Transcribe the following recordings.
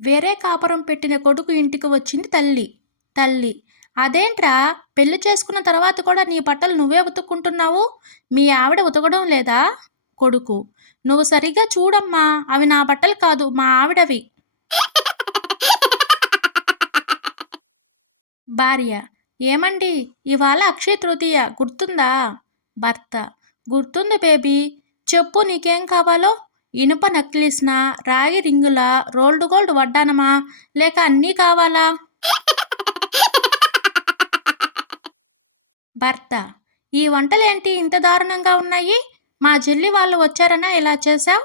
వేరే కాపురం పెట్టిన కొడుకు ఇంటికి వచ్చింది తల్లి. తల్లి: అదేంట్రా, పెళ్లి చేసుకున్న తర్వాత కూడా నీ బట్టలు నువ్వే ఉతుక్కుంటున్నావు, మీ ఆవిడ ఉతకడం లేదా? కొడుకు: నువ్వు సరిగ్గా చూడమ్మా, అవి నా బట్టలు కాదు, మా ఆవిడవి. భార్య: ఏమండి, ఇవాళ అక్షయ తృతీయ, గుర్తుందా? భర్త: గుర్తుంది బేబీ, చెప్పు నీకేం కావాలో. ఇనుప నక్లిస్నా, రాగి రింగులా, రోల్డ్ గోల్డ్ వడ్డానమా, లేక అన్నీ కావాలా? భర్త: ఈ వంటలేంటి ఇంత దారుణంగా ఉన్నాయి? మా చెల్లి వాళ్ళు వచ్చారనా ఇలా చేశావు?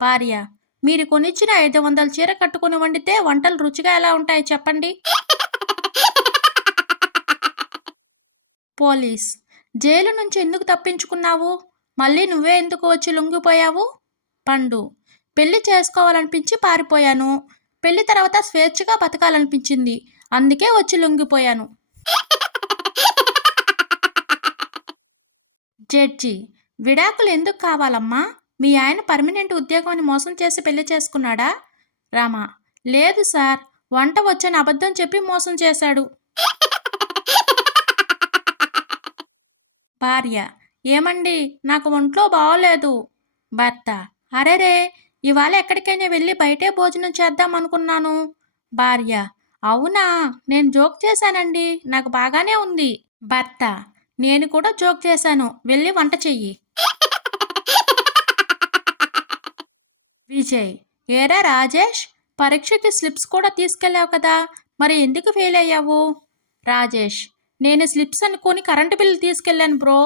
భార్య: మీరు కొనిచ్చిన 500 చీర కట్టుకుని వండితే వంటలు రుచిగా ఎలా ఉంటాయి చెప్పండి. పోలీస్: జైలు నుంచి ఎందుకు తప్పించుకున్నావు? మళ్ళీ నువ్వే ఎందుకు వచ్చి లొంగిపోయావు? పండు: పెళ్లి చేసుకోవాలనిపించి పారిపోయాను, పెళ్లి తర్వాత స్వేచ్ఛగా బతకాలనిపించింది, అందుకే వచ్చి లొంగిపోయాను. జడ్జి: విడాకులు ఎందుకు కావాలమ్మా? మీ ఆయన పర్మనెంట్ ఉద్యోగం అని మోసం చేసి పెళ్లి చేసుకున్నాడా? రామ: లేదు సార్, వంట వచ్చని అబద్ధం చెప్పి మోసం చేశాడు. భార్య: ఏమండి, నాకు ఒంట్లో బాగోలేదు. భర్త: అరెరే, ఇవాళ ఎక్కడికైనా వెళ్ళి బయటే భోజనం చేద్దాం అనుకున్నాను. భార్య: అవునా, నేను జోక్ చేశానండి, నాకు బాగానే ఉంది. భర్త: నేను కూడా జోక్ చేశాను, వెళ్ళి వంట చెయ్యి. విజయ్: ఏరా రాజేష్, పరీక్షకి స్లిప్స్ కూడా తీసుకెళ్ళావు కదా, మరి ఎందుకు ఫెయిల్ అయ్యావు? రాజేష్: నేను స్లిప్స్ అనుకొని కరెంటు బిల్లు తీసుకెళ్ళాను బ్రో.